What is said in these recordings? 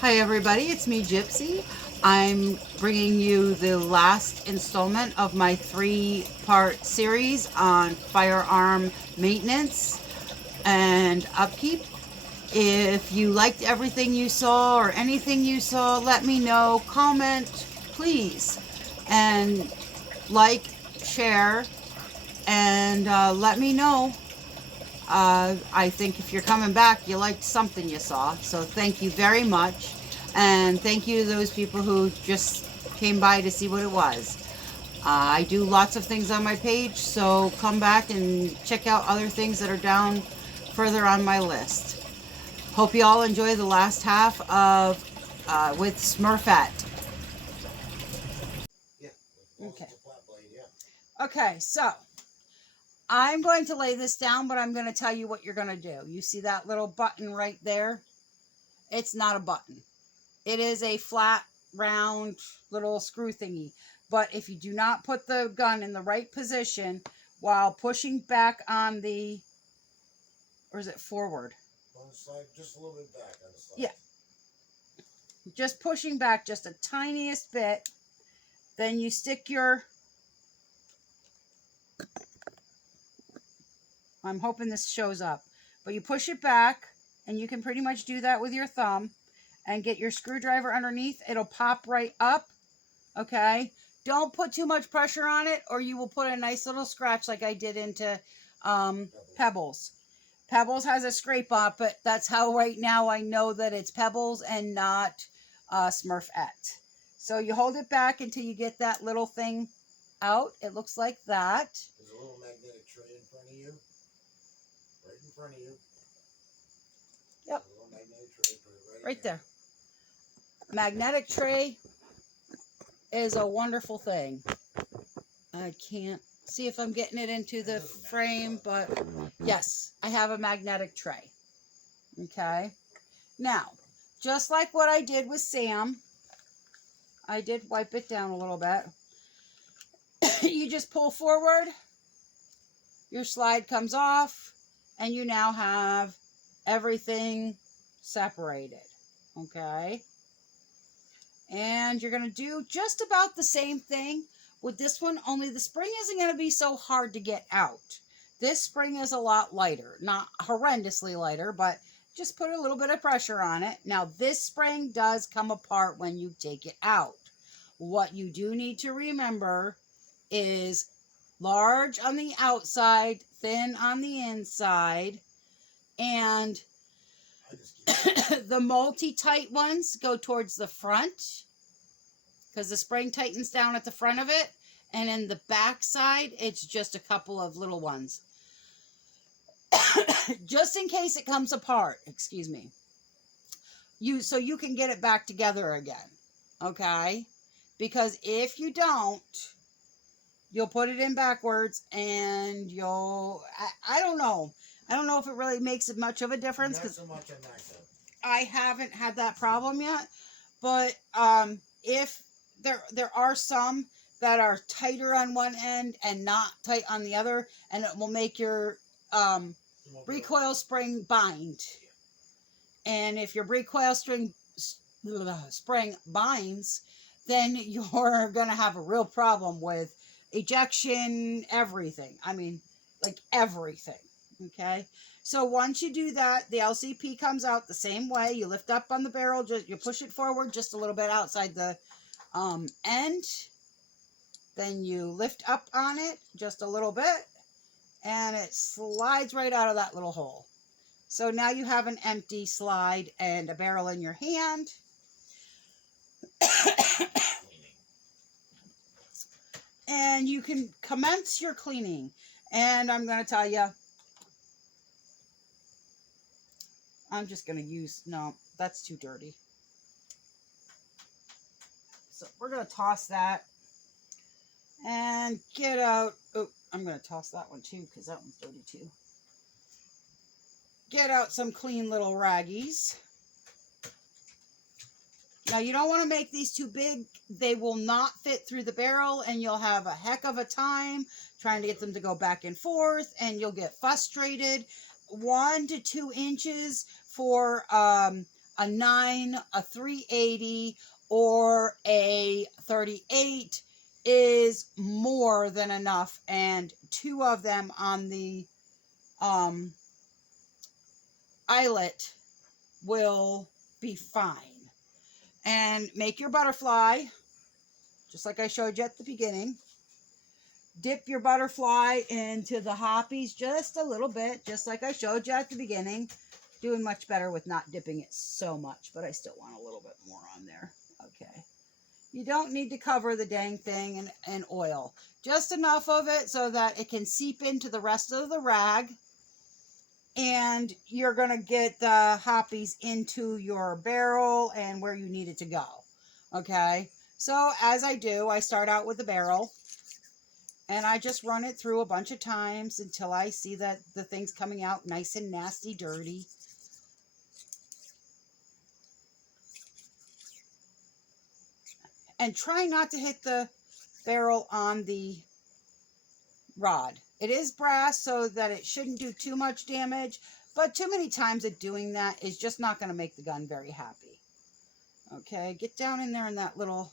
Hi everybody, it's me Gypsy. I'm bringing you the last installment of my 3-part series on firearm maintenance and upkeep. If you liked everything you saw or anything you saw, let me know, comment please, and like, share, and let me know. I think if you're coming back, you liked something you saw. So thank you very much. And thank you to those people who just came by to see what it was. I do lots of things on my page, so come back and check out other things that are down further on my list. Hope you all enjoy the last half of with Smurfette. Okay. Okay, so I'm going to lay this down, but I'm going to tell you what you're going to do. You see that little button right there? It's not a button. It is a flat, round, little screw thingy. But if you do not put the gun in the right position while pushing back on the, or is it forward? On the side, just a little bit back on the side. Yeah. Just pushing back just a tiniest bit. Then you stick your, I'm hoping this shows up, but you push it back, and you can pretty much do that with your thumb, and get your screwdriver underneath. It'll pop right up, okay? Don't put too much pressure on it, or you will put a nice little scratch like I did into Pebbles. Pebbles has a scrape on it, but that's how right now I know that it's Pebbles and not Smurfette. So you hold it back until you get that little thing out. It looks like that. There's a little magnetic tray in front of you. Right in front of you. Yep. A little magnetic tray, put it right there. Magnetic tray is a wonderful thing. I can't see if I'm getting it into the frame, but yes, I have a magnetic tray. Okay. Now, just like what I did with Sam, I did wipe it down a little bit. You just pull forward, your slide comes off, and you now have everything separated. Okay. And you're going to do just about the same thing with this one, only the spring isn't going to be so hard to get out. This spring is a lot lighter, not horrendously lighter, but just put a little bit of pressure on it. Now, this spring does come apart when you take it out. What you do need to remember is large on the outside, thin on the inside, and the multi-tight ones go towards the front because the spring tightens down at the front of it, and in the back side it's just a couple of little ones just in case it comes apart, excuse me, so you can get it back together again. Okay, because if you don't, you'll put it in backwards and you'll I don't know if it really makes much of a difference because so much on my side. I haven't had that problem yet, but if there are some that are tighter on one end and not tight on the other, and it will make your recoil spring bind. And if your recoil spring binds, then you're gonna have a real problem with ejection, everything. I mean, like everything. Okay, so once you do that, the LCP comes out the same way. You lift up on the barrel, you push it forward just a little bit outside the end. Then you lift up on it just a little bit, and it slides right out of that little hole. So now you have an empty slide and a barrel in your hand. And you can commence your cleaning. And I'm going to tell you, I'm just going to use, no, that's too dirty. So we're going to toss that and get out. Oh, I'm going to toss that one too because that one's dirty too. Get out some clean little raggies. Now, you don't want to make these too big. They will not fit through the barrel, and you'll have a heck of a time trying to get them to go back and forth, and you'll get frustrated. 1 to 2 inches for a 9, a 380, or a 38 is more than enough, and 2 of them on the eyelet will be fine. And make your butterfly just like I showed you at the beginning. Dip your butterfly into the hoppies just a little bit, just like I showed you at the beginning. Doing much better with not dipping it so much, but I still want a little bit more on there. Okay. You don't need to cover the dang thing in oil. Just enough of it so that it can seep into the rest of the rag. And you're going to get the hoppies into your barrel and where you need it to go. Okay. So as I do, I start out with the barrel. And I just run it through a bunch of times until I see that the thing's coming out nice and nasty, dirty. And try not to hit the barrel on the rod. It is brass, so that it shouldn't do too much damage, but too many times of doing that is just not going to make the gun very happy. Okay, get down in there in that little,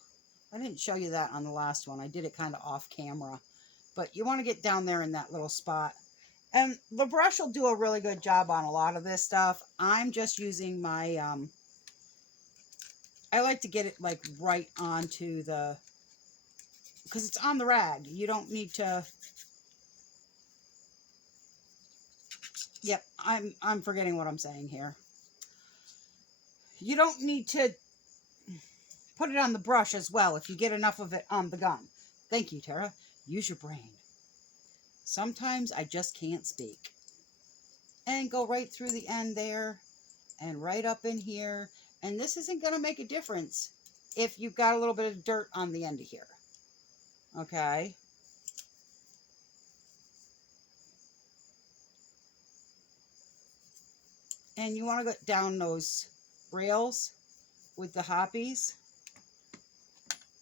I didn't show you that on the last one. I did it kind of off camera, but you want to get down there in that little spot. And the brush will do a really good job on a lot of this stuff. I'm just using my, I like to get it like right onto the, because it's on the rag. You don't need to, yep, I'm forgetting what I'm saying here. You don't need to put it on the brush as well if you get enough of it on the gun. Thank you, Tara. Use your brain. Sometimes I just can't speak. And go right through the end there and right up in here. And this isn't going to make a difference if you've got a little bit of dirt on the end of here. Okay. And you want to go down those rails with the hoppies.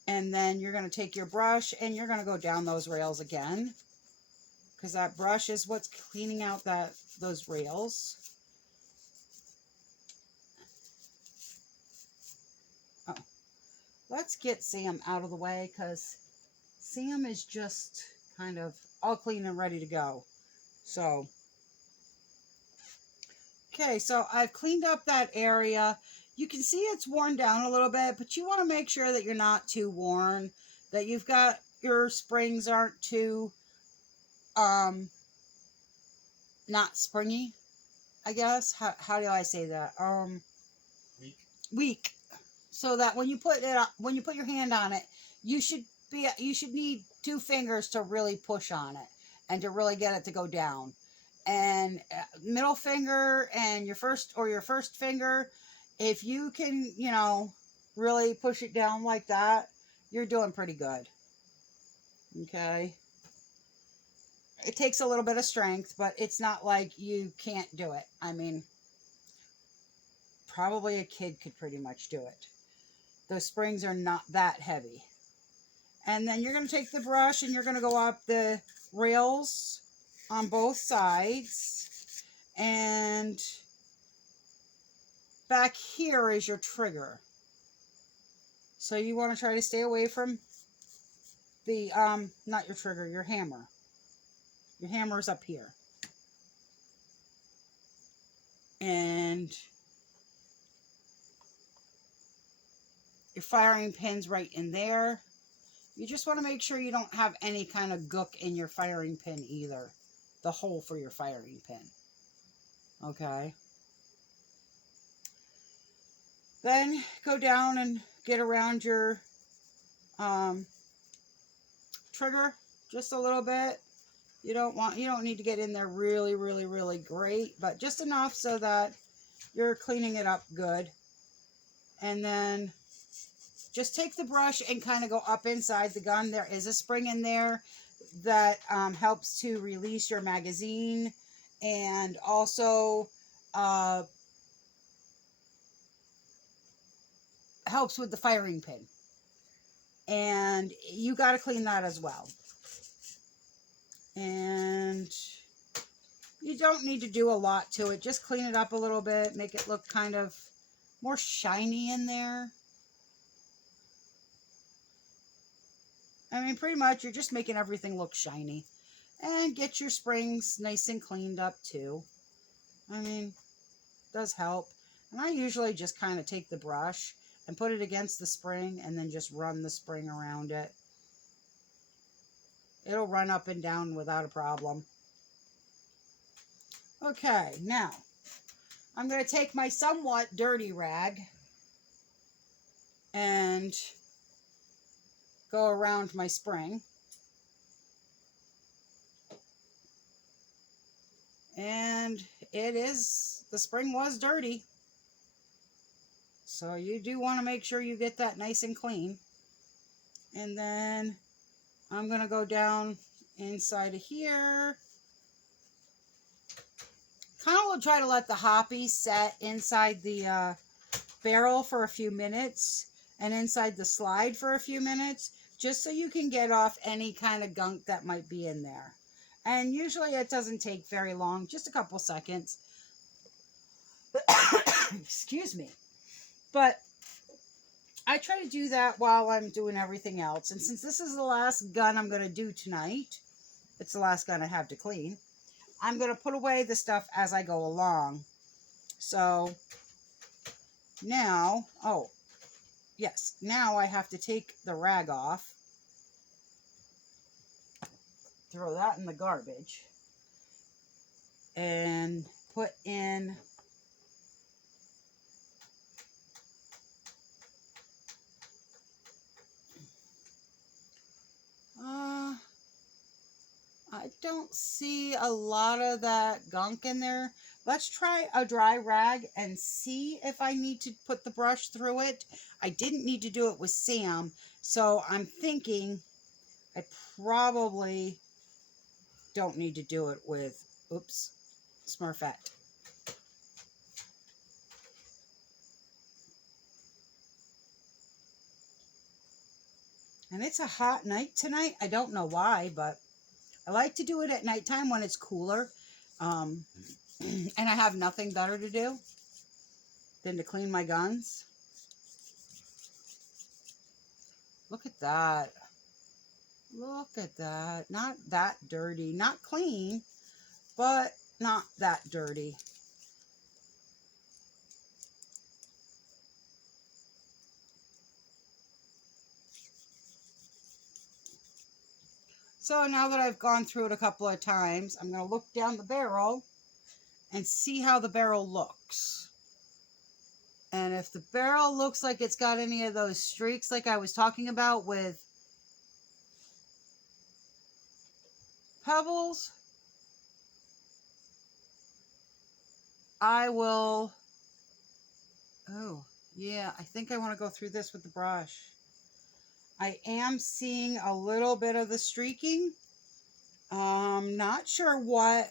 And then you're going to take your brush and you're going to go down those rails again. Because that brush is what's cleaning out those rails. Oh, let's get Sam out of the way because Sam is just kind of all clean and ready to go. So, okay, so I've cleaned up that area. You can see it's worn down a little bit, but you want to make sure that you're not too worn, that you've got your springs aren't too not springy, I guess. How do I say that? Weak. So that when you put your hand on it, you should need 2 fingers to really push on it and to really get it to go down. And middle finger and your first finger, if you can, really push it down like that, you're doing pretty good. Okay. It takes a little bit of strength, but it's not like you can't do it. I mean, probably a kid could pretty much do it. Those springs are not that heavy. And then you're going to take the brush and you're going to go up the rails on both sides. And back here is your trigger. So you want to try to stay away from the, not your trigger, your hammer. Your hammer is up here. And your firing pin's right in there. You just want to make sure you don't have any kind of gook in your firing pin either. The hole for your firing pin. Okay. Then go down and get around your trigger just a little bit. You don't need to get in there really, really, really great, but just enough so that you're cleaning it up good. And then just take the brush and kind of go up inside the gun. There is a spring in there that helps to release your magazine and also helps with the firing pin. And you got to clean that as well. And you don't need to do a lot to it. Just clean it up a little bit. Make it look kind of more shiny in there. I mean, pretty much you're just making everything look shiny. And get your springs nice and cleaned up too. I mean, does help. And I usually just kind of take the brush and put it against the spring and then just run the spring around it. It'll run up and down without a problem. Okay, now I'm going to take my somewhat dirty rag and go around my spring. And the spring was dirty. So you do want to make sure you get that nice and clean. And then I'm going to go down inside of here. Kind of will try to let the hoppy set inside the barrel for a few minutes and inside the slide for a few minutes, just so you can get off any kind of gunk that might be in there. And usually it doesn't take very long, just a couple seconds. Excuse me. But I try to do that while I'm doing everything else. And since this is the last gun I'm going to do tonight, it's the last gun I have to clean, I'm going to put away the stuff as I go along. So now, oh, yes, now I have to take the rag off. Throw that in the garbage. And put in I don't see a lot of that gunk in there. Let's try a dry rag and see if I need to put the brush through it. I didn't need to do it with Sam, so I'm thinking I probably don't need to do it with, oops, Smurfette. And it's a hot night tonight. I don't know why, but I like to do it at nighttime when it's cooler. And I have nothing better to do than to clean my guns. Look at that. Look at that. Not that dirty. Not clean, but not that dirty. So now that I've gone through it a couple of times, I'm going to look down the barrel and see how the barrel looks. And if the barrel looks like it's got any of those streaks like I was talking about with pebbles, I will, oh yeah, I think I want to go through this with the brush. I am seeing a little bit of the streaking. Not sure what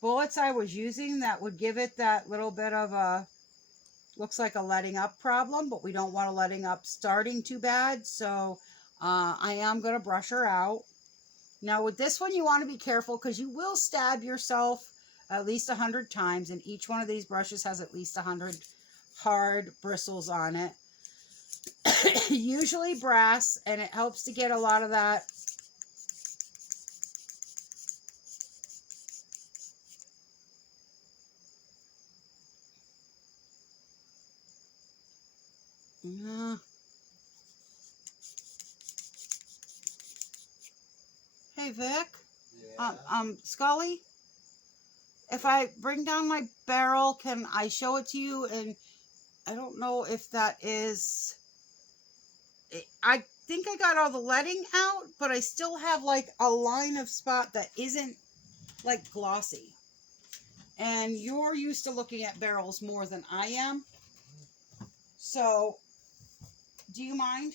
bullets I was using that would give it that little bit of a, looks like a letting up problem, but we don't want a letting up starting too bad. So I am going to brush her out. Now with this one, you want to be careful because you will stab yourself at least 100 times. And each one of these brushes has at least 100 hard bristles on it. Usually brass, and it helps to get a lot of that Hey Vic, Yeah. Skully, if I bring down my barrel, can I show it to you? And I don't know if that is, I think I got all the letting out, but I still have like a line of spot that isn't like glossy. And you're used to looking at barrels more than I am. So, do you mind?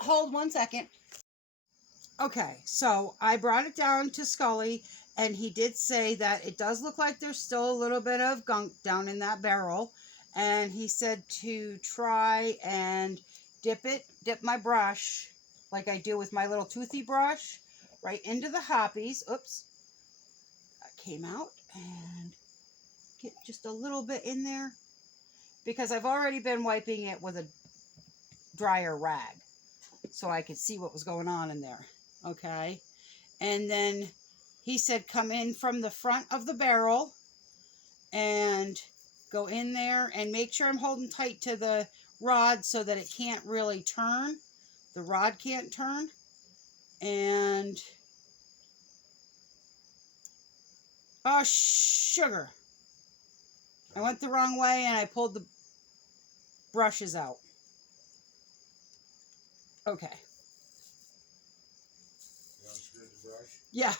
Hold 1 second. Okay, so I brought it down to Skully, and he did say that it does look like there's still a little bit of gunk down in that barrel. And he said to try and dip my brush, like I do with my little toothy brush, right into the hoppies. Oops. came out and get just a little bit in there because I've already been wiping it with a drier rag so I could see what was going on in there. Okay. And then he said, come in from the front of the barrel and go in there and make sure I'm holding tight to the rod so that it can't really turn. The rod can't turn. And oh, sugar. I went the wrong way and I pulled the brushes out. Okay. You unscrewed the brush? Yeah.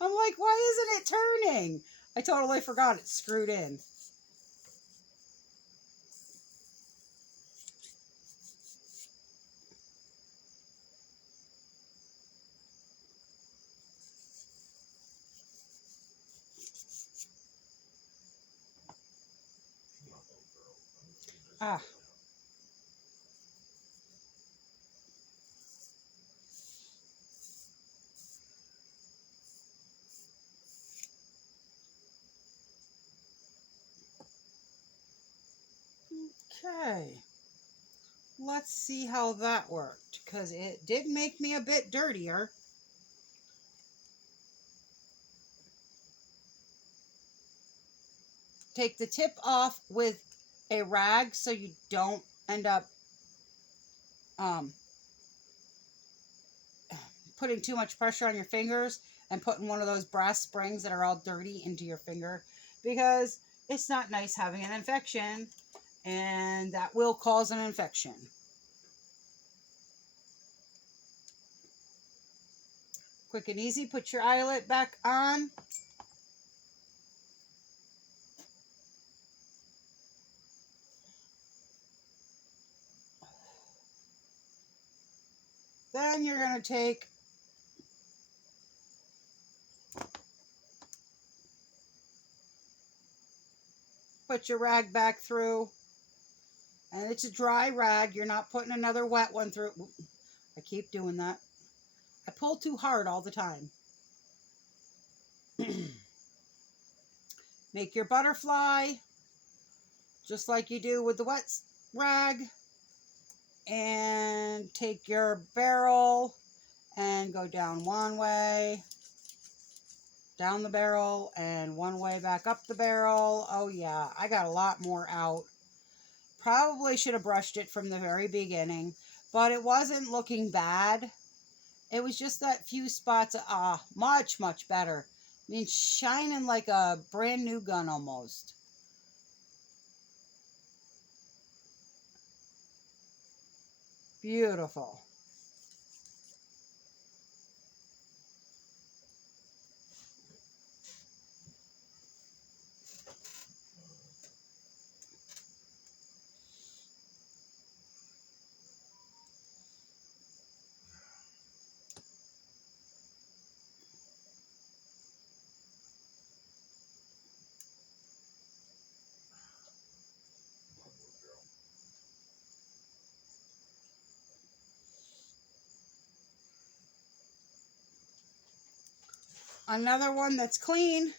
I'm like, why isn't it turning? I totally forgot it's screwed in. Ah. Okay. Let's see how that worked, because it did make me a bit dirtier. Take the tip off with a rag so you don't end up putting too much pressure on your fingers and putting one of those brass springs that are all dirty into your finger, because it's not nice having an infection, and that will cause an infection. Quick and easy, put your eyelet back on. Then you're going to put your rag back through, and it's a dry rag. You're not putting another wet one through. I keep doing that. I pull too hard all the time. Make your butterfly just like you do with the wet rag, and take your barrel and go down one way, down the barrel, and one way back up the barrel. Oh yeah, I got a lot more out. Probably should have brushed it from the very beginning, but it wasn't looking bad. It was just that few spots. Much, much better. I mean, shining like a brand new gun almost. Beautiful. Another one that's clean.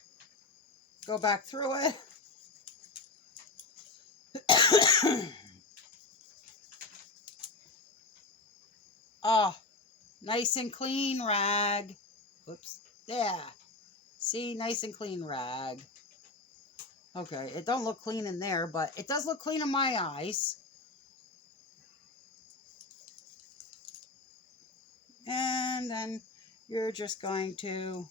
Go back through it. Oh, nice and clean rag. Oops. Yeah. See, nice and clean rag. Okay, it don't look clean in there, but it does look clean in my eyes. And then you're just going to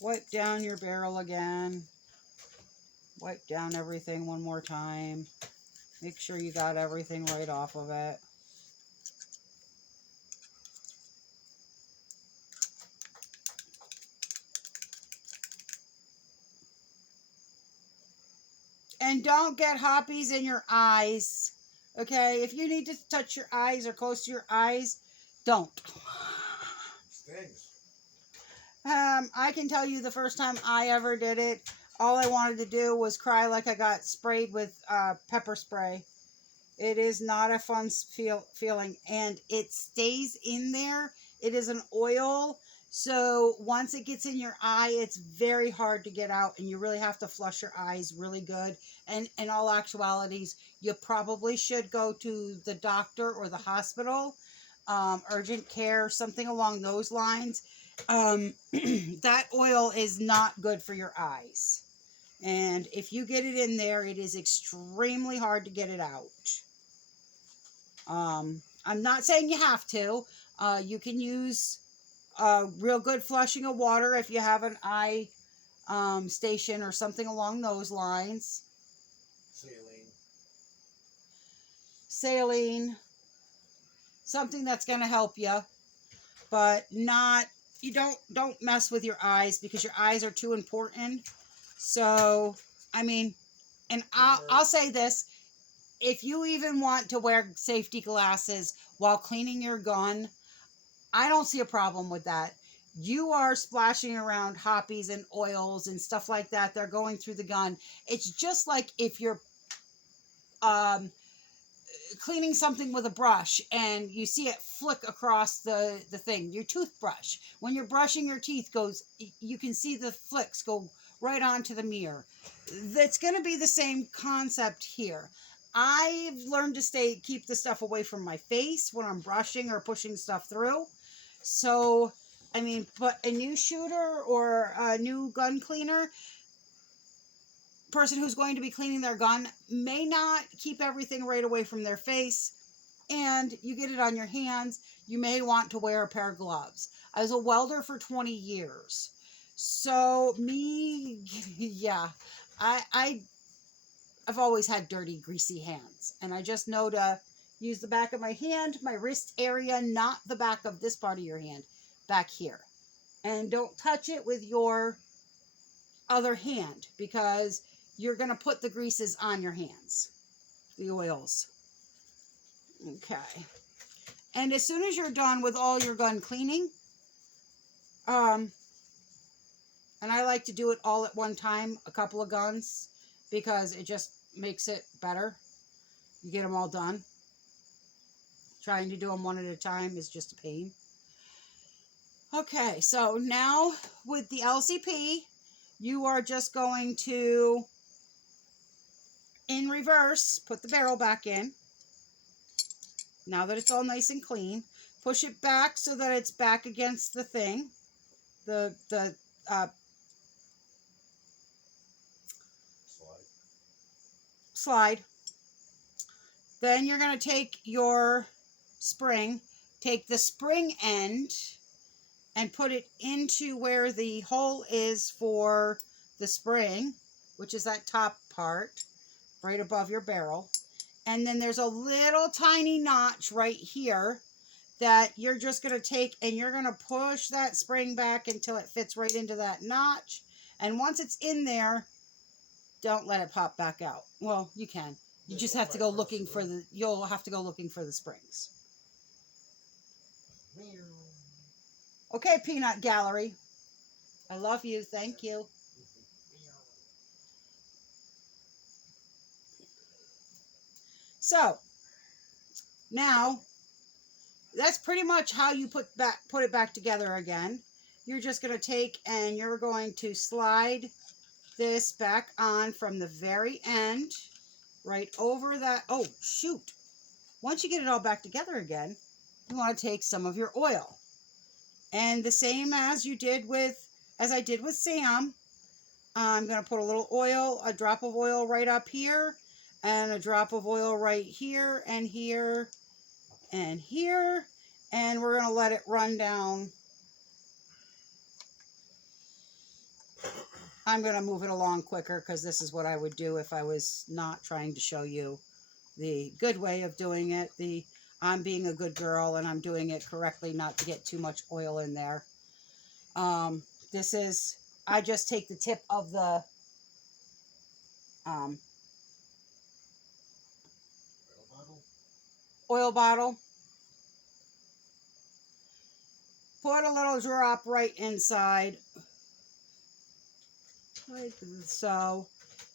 wipe down your barrel again. Wipe down everything one more time. Make sure you got everything right off of it. And don't get hoppies in your eyes. Okay, if you need to touch your eyes or close to your eyes, don't. Stings. I can tell you the first time I ever did it, all I wanted to do was cry like I got sprayed with pepper spray. It is not a fun feeling, and it stays in there. It is an oil. So once it gets in your eye, it's very hard to get out, and you really have to flush your eyes really good. And in all actualities, you probably should go to the doctor or the hospital, urgent care, something along those lines. That oil is not good for your eyes. And if you get it in there, it is extremely hard to get it out. I'm not saying you have to. You can use real good flushing of water if you have an eye station or something along those lines. Saline. Something that's going to help you, but not, you don't mess with your eyes, because your eyes are too important. So, I mean, and I'll say this, if you even want to wear safety glasses while cleaning your gun, I don't see a problem with that. You are splashing around hoppies and oils and stuff like that. They're going through the gun. It's just like if you're cleaning something with a brush and you see it flick across the thing, your toothbrush. When you're brushing your teeth, you can see the flicks go right onto the mirror. That's going to be the same concept here. I've learned to keep the stuff away from my face when I'm brushing or pushing stuff through. So, I mean, but a new shooter or a new gun cleaner, person who's going to be cleaning their gun, may not keep everything right away from their face, and you get it on your hands. You may want to wear a pair of gloves. I was a welder for 20 years. So yeah, I've always had dirty, greasy hands, and I just know to use the back of my hand, my wrist area, not the back of this part of your hand, back here. And don't touch it with your other hand, because you're going to put the greases on your hands, the oils. Okay. And as soon as you're done with all your gun cleaning, and I like to do it all at one time, a couple of guns, because it just makes it better. You get them all done. Trying to do them one at a time is just a pain. Okay, so now with the LCP, you are just going to, in reverse, put the barrel back in. Now that it's all nice and clean, push it back so that it's back against the thing, the slide. Then you're going to take your spring, take the spring end and put it into where the hole is for the spring, which is that top part right above your barrel. And then there's a little tiny notch right here that you're just going to take, and you're going to push that spring back until it fits right into that notch. And once it's in there, don't let it pop back out. Well, you can. You just have to go looking for you'll have to go looking for the springs. Okay, Peanut Gallery. I love you. Thank you. So, now, that's pretty much how you put it back together again. You're just going to take and you're going to slide this back on from the very end, right over that. Oh, shoot. Once you get it all back together again, you want to take some of your oil. And the same as I did with Sam, I'm going to put a little oil, a drop of oil right up here, and a drop of oil right here, and here, and here. And we're going to let it run down. I'm going to move it along quicker, because this is what I would do if I was not trying to show you the good way of doing it. I'm being a good girl and I'm doing it correctly, not to get too much oil in there. I just take the tip of the oil bottle, put a little drop right inside, like so,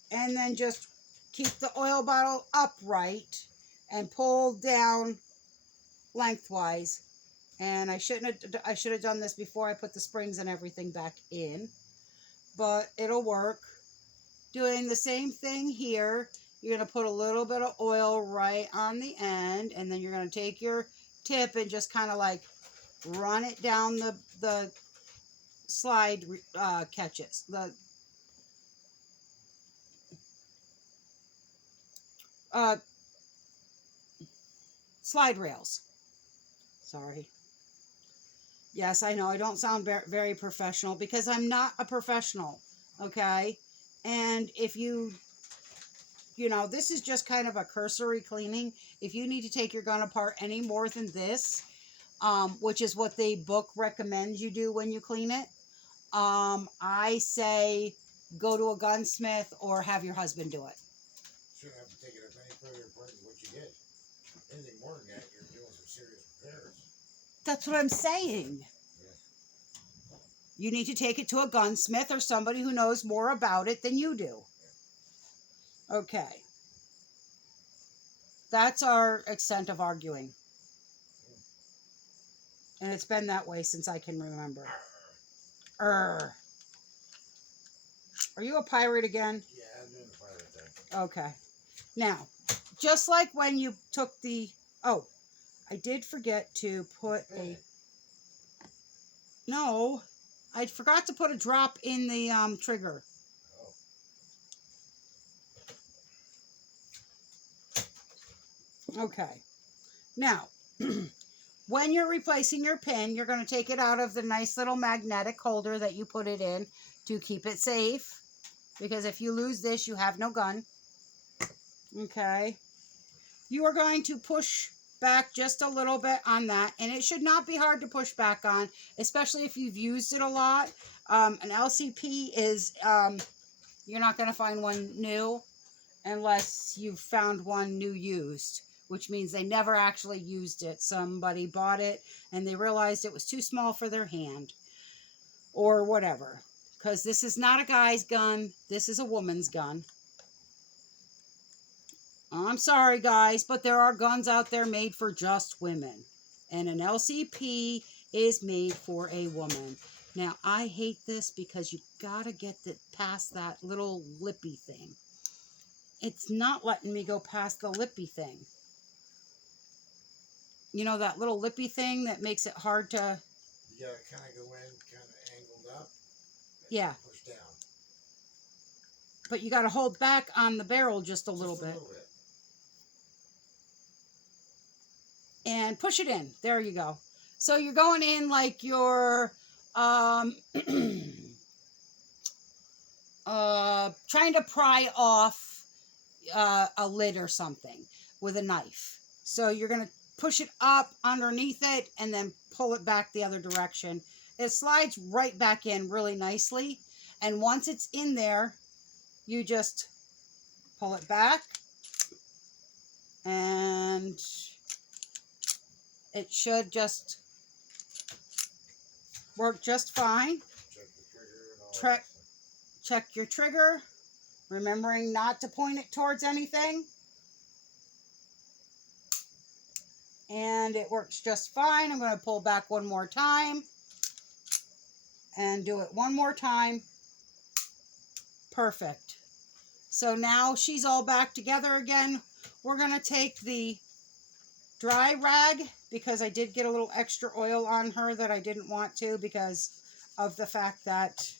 and then just keep the oil bottle upright and pull down lengthwise And I should have done this before I put the springs and everything back in, but it'll work. Doing the same thing here. You're going to put a little bit of oil right on the end, and then you're going to take your tip and just kind of like run it down the slide catches, the slide rails. Sorry. Yes, I know I don't sound very professional because I'm not a professional, okay? And if you know, this is just kind of a cursory cleaning. If you need to take your gun apart any more than this, which is what the book recommends you do when you clean it, I say go to a gunsmith or have your husband do it. Shouldn't have to take it up any further apart than what you did. Anything more than that, you're doing some serious repairs. That's what I'm saying. Yeah. You need to take it to a gunsmith or somebody who knows more about it than you do. Okay. That's our extent of arguing. And it's been that way since I can remember. Are you a pirate again? Yeah, I'm doing the pirate thing. Okay. Now, just like when you took the... Oh, I did forget to put a... No, I forgot to put a drop in the trigger. Okay. Now, when you're replacing your pin, you're going to take it out of the nice little magnetic holder that you put it in to keep it safe. Because if you lose this, you have no gun. Okay. You are going to push back just a little bit on that. And it should not be hard to push back on, especially if you've used it a lot. An LCP is, you're not going to find one new unless you've found one new used, which means they never actually used it. Somebody bought it and they realized it was too small for their hand or whatever. Because this is not a guy's gun. This is a woman's gun. I'm sorry, guys, but there are guns out there made for just women. And an LCP is made for a woman. Now, I hate this because you got to get past that little lippy thing. It's not letting me go past the lippy thing. You know, that little lippy thing that makes it hard to... You gotta kind of go in, kind of angled up. Yeah. Push down. But you got to hold back on the barrel just a little bit. And push it in. There you go. So you're going in like you're trying to pry off a lid or something with a knife. So you're going to push it up underneath it and then pull it back the other direction. It slides right back in really nicely. And once it's in there, you just pull it back and it should just work just fine. Check your trigger, remembering not to point it towards anything. And it works just fine. I'm going to pull back one more time and do it one more time. Perfect. So now she's all back together again. We're going to take the dry rag, because I did get a little extra oil on her that I didn't want to because of the fact that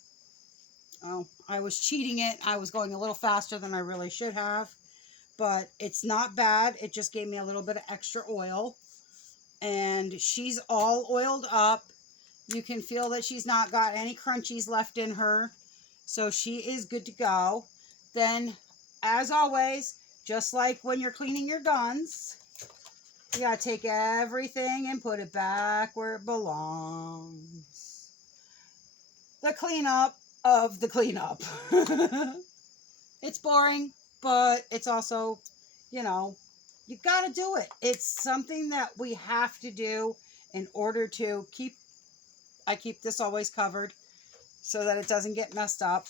I was cheating it. I was going a little faster than I really should have, but it's not bad. It just gave me a little bit of extra oil, and she's all oiled up. You can feel that she's not got any crunchies left in her, so she is good to go. Then, as always, just like when you're cleaning your guns, you gotta take everything and put it back where it belongs. The cleanup of the cleanup. It's boring, but it's also, you know, you gotta do it. It's something that we have to do in order to I keep this always covered so that it doesn't get messed up.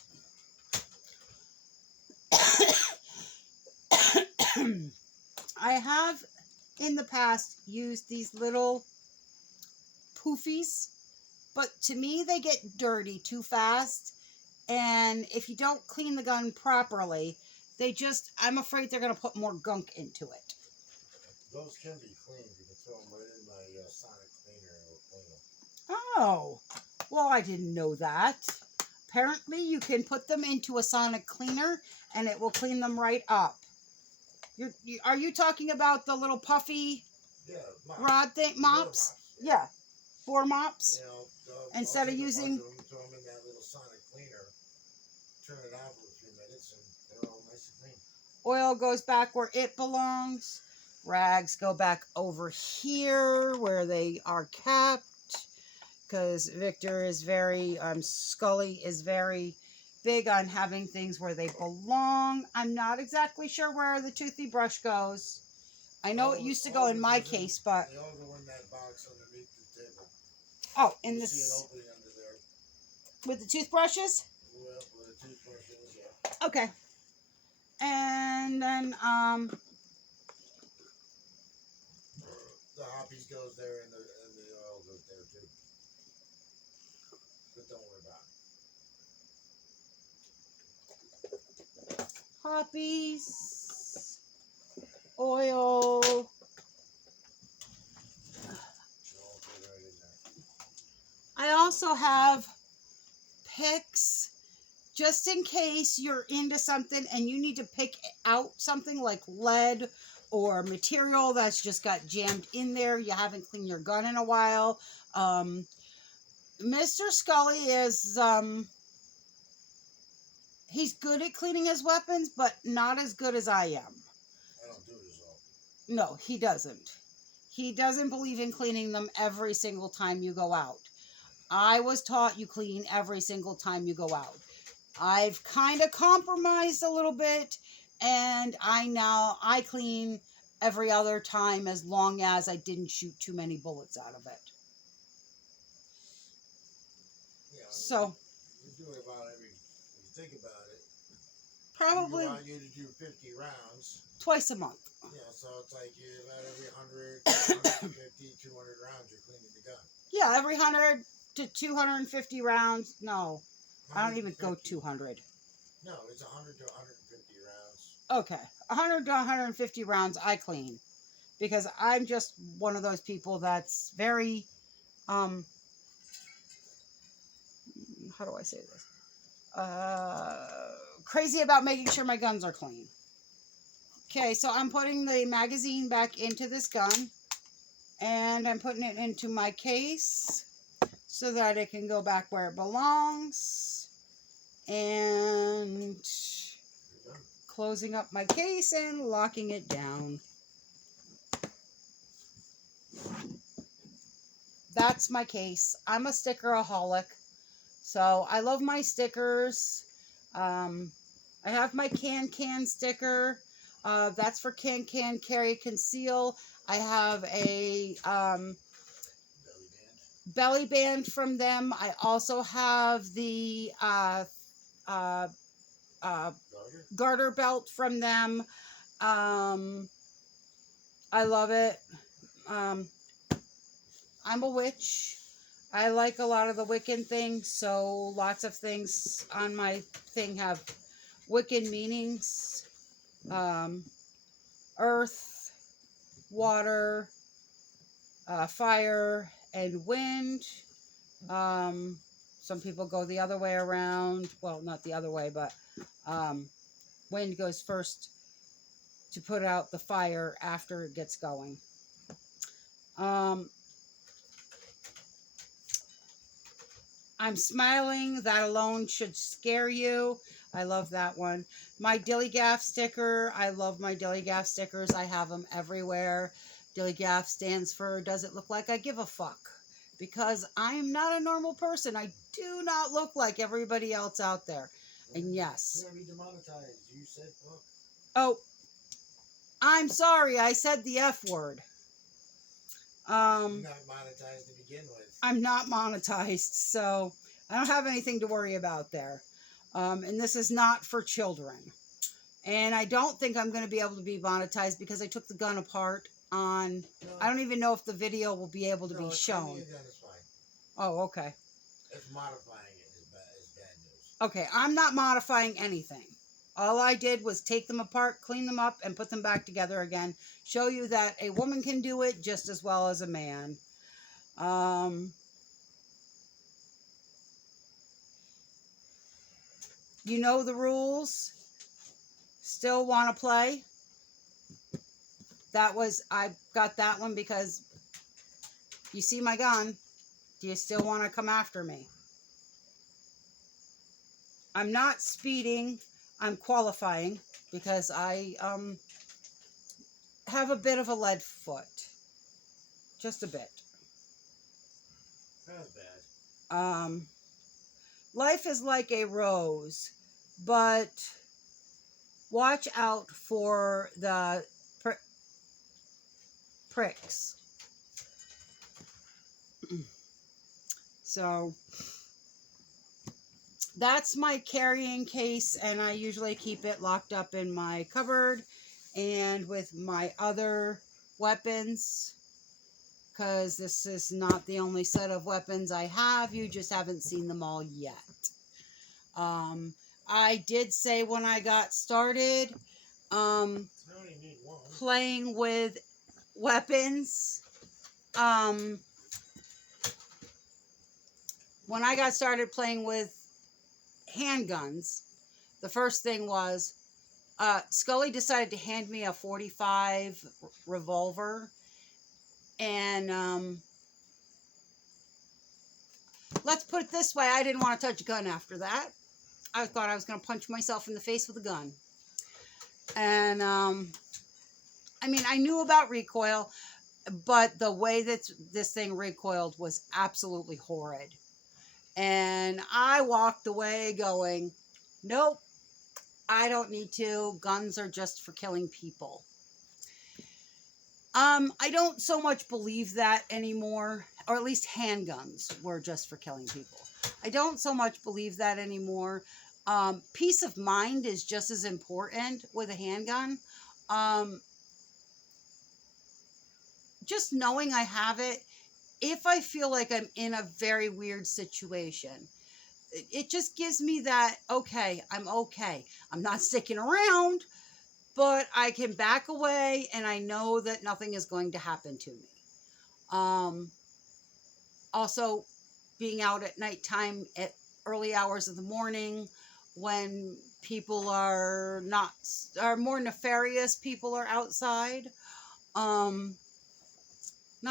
I have in the past used these little poofies, but to me they get dirty too fast, and if you don't clean the gun properly, I'm afraid they're going to put more gunk into it. Those can be cleaned. You can throw them right in my sonic cleaner and it'll clean them. Oh, well, I didn't know that. Apparently, you can put them into a sonic cleaner and it will clean them right up. Are you talking about the little puffy rod thing, mops? Yeah, 4 mops. You know, Instead of using, throw them in that little sonic cleaner, turn it on for a few minutes, and they're all nice and clean. oil goes back where it belongs. Rags go back over here where they are kept. Because Victor is Skully is very big on having things where they belong. I'm not exactly sure where the toothy brush goes. I know it used to go in my case, but... They all go in that box underneath the table. Oh, in You this... see an opening under there. With the toothbrushes? Well, with the toothbrushes, yeah. Okay. And then, the hoppies goes there and the oil goes there too. But don't worry about it. hoppies, oil. It'll all fit right in there. I also have picks just in case you're into something and you need to pick out something like lead or material that's just got jammed in there. You haven't cleaned your gun in a while. Mr. Skully is, he's good at cleaning his weapons, but not as good as I am. I don't do it as often. No, he doesn't. He doesn't believe in cleaning them every single time you go out. I was taught you clean every single time you go out. I've kind of compromised a little bit, and I clean every other time as long as I didn't shoot too many bullets out of it. Yeah, So you do it about when you think about it. probably We want you to do 50 rounds. twice a month. Yeah, so it's like about every 100, 150, 200 rounds you're cleaning the gun. Yeah, every 100 to 250 rounds. No, I don't even go 200. No, it's 100 to 150 rounds. Okay, 100 to 150 rounds I clean because I'm just one of those people that's very, how do I say this? Crazy about making sure my guns are clean. Okay, so I'm putting the magazine back into this gun and I'm putting it into my case so that it can go back where it belongs. And closing up my case and locking it down. That's my case. I'm a stickeraholic, so I love my stickers. I have my can sticker. That's for can, carry, conceal. I have a belly band from them. I also have the garter belt from them. I love it. I'm a witch. I like a lot of the Wiccan things, so lots of things on my thing have Wiccan meanings. Earth, water, fire, and wind. Some people go the other way around. Well, not the other way, but wind goes first to put out the fire after it gets going. I'm smiling. That alone should scare you. I love that one. My Dilly Gaff sticker. I love my Dilly Gaff stickers. I have them everywhere. Dilly Gaff stands for Does It Look Like I Give a Fuck? Because I am not a normal person. I do not look like everybody else out there. And yes. You're going to be demonetized. You said fuck. Oh, I'm sorry. I said the F word. You're not monetized to begin with. I'm not monetized, so I don't have anything to worry about there. And this is not for children. And I don't think I'm going to be able to be monetized because I took the gun apart on... No. I don't even know if the video will be able to be it's shown. Gun is fine. Oh, okay. It's modifying it is bad news. Okay, I'm not modifying anything. All I did was take them apart, clean them up, and put them back together again. Show you that a woman can do it just as well as a man. You know the rules. Still want to play? I got that one because you see my gun. Do you still want to come after me? I'm not speeding. I'm qualifying because I have a bit of a lead foot. Just a bit. Not bad. Life is like a rose, but watch out for the pricks. So that's my carrying case, and I usually keep it locked up in my cupboard and with my other weapons, because this is not the only set of weapons I have. You just haven't seen them all yet. I did say when I got started playing with weapons, when I got started playing with handguns, the first thing was Skully decided to hand me a 45 revolver, and let's put it this way, I didn't want to touch a gun after that. I thought I was going to punch myself in the face with a gun. And I mean, I knew about recoil, but the way that this thing recoiled was absolutely horrid. And I walked away going, nope, I don't need to. Guns are just for killing people. I don't so much believe that anymore, or at least handguns were just for killing people. I don't so much believe that anymore. Peace of mind is just as important with a handgun. Just knowing I have it, if I feel like I'm in a very weird situation, it just gives me that, okay, I'm okay. I'm not sticking around, but I can back away and I know that nothing is going to happen to me. Also, being out at nighttime at early hours of the morning when people are more nefarious people are outside, not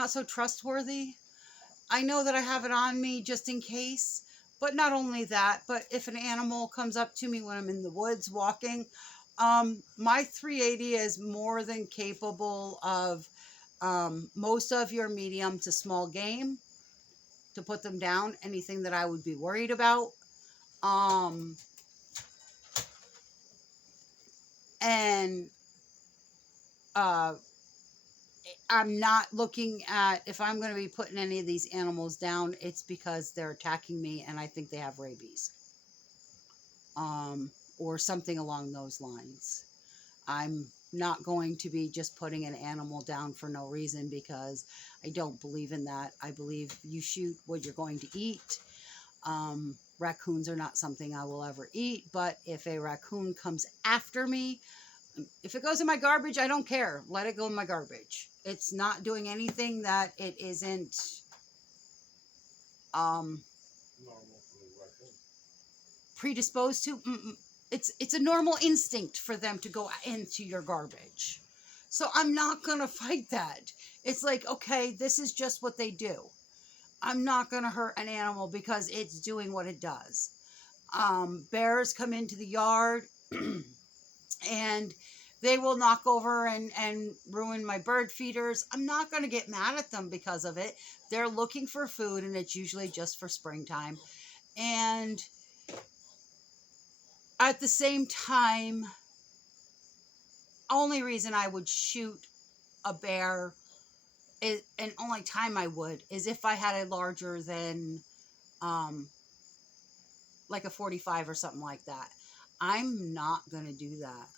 so trustworthy. I know that I have it on me just in case, but not only that, but if an animal comes up to me when I'm in the woods walking, my 380 is more than capable of most of your medium to small game to put them down, anything that I would be worried about. And I'm not looking at, if I'm going to be putting any of these animals down, it's because they're attacking me and I think they have rabies. Or something along those lines. I'm not going to be just putting an animal down for no reason, because I don't believe in that. I believe you shoot what you're going to eat. Raccoons are not something I will ever eat, but if a raccoon comes after me, if it goes in my garbage, I don't care. Let it go in my garbage. It's not doing anything that it isn't predisposed to. It's a normal instinct for them to go into your garbage. So I'm not going to fight that. It's like, okay, this is just what they do. I'm not going to hurt an animal because it's doing what it does. Bears come into the yard and they will knock over and ruin my bird feeders. I'm not going to get mad at them because of it. They're looking for food, and it's usually just for springtime. And at the same time, only reason I would shoot a bear is, and only time I would, is if I had a larger than like a 45 or something like that. I'm not going to do that.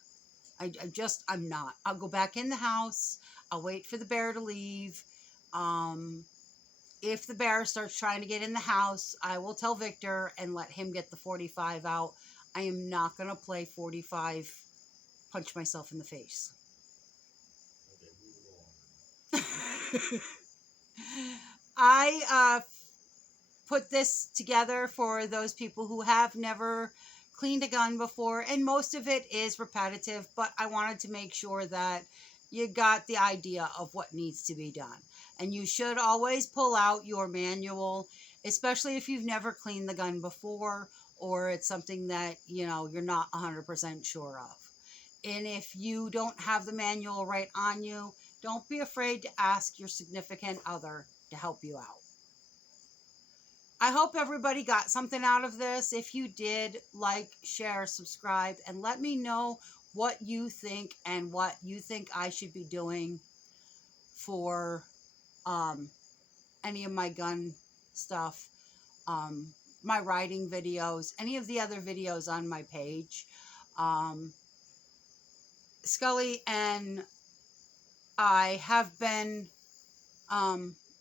I'm not. I'll go back in the house. I'll wait for the bear to leave. if the bear starts trying to get in the house, I will tell Victor and let him get the 45 out. I am not going to play 45, punch myself in the face. Okay, I put this together for those people who have never cleaned a gun before, and most of it is repetitive, but I wanted to make sure that you got the idea of what needs to be done. And you should always pull out your manual, especially if you've never cleaned the gun before or it's something that, you know, you're not 100% sure of. And if you don't have the manual right on you, don't be afraid to ask your significant other to help you out. I hope everybody got something out of this. If you did, like, share, subscribe, and let me know what you think and what you think I should be doing for any of my gun stuff, my riding videos, any of the other videos on my page. Skully and I have been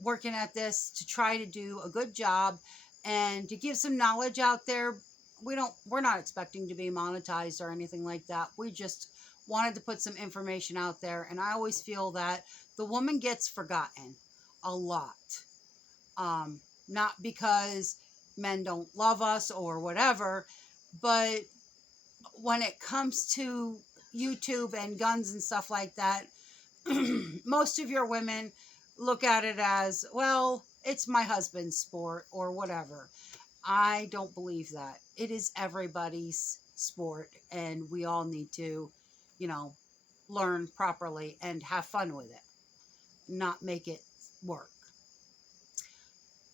working at this to try to do a good job and to give some knowledge out there. We're not expecting to be monetized or anything like that. We just wanted to put some information out there, and I always feel that the woman gets forgotten a lot. Not because men don't love us or whatever, but when it comes to YouTube and guns and stuff like that, most of your women look at it as, well, it's my husband's sport or whatever. I don't believe that. It is everybody's sport, and we all need to, you know, learn properly and have fun with it, not make it work.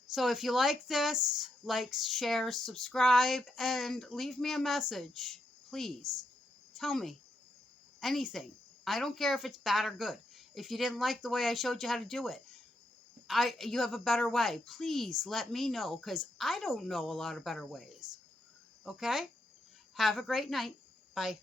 So if you like this, like, share, subscribe, and leave me a message. Please tell me anything. I don't care if it's bad or good. If you didn't like the way I showed you how to do it, you have a better way. Please let me know, because I don't know a lot of better ways. Okay? Have a great night. Bye.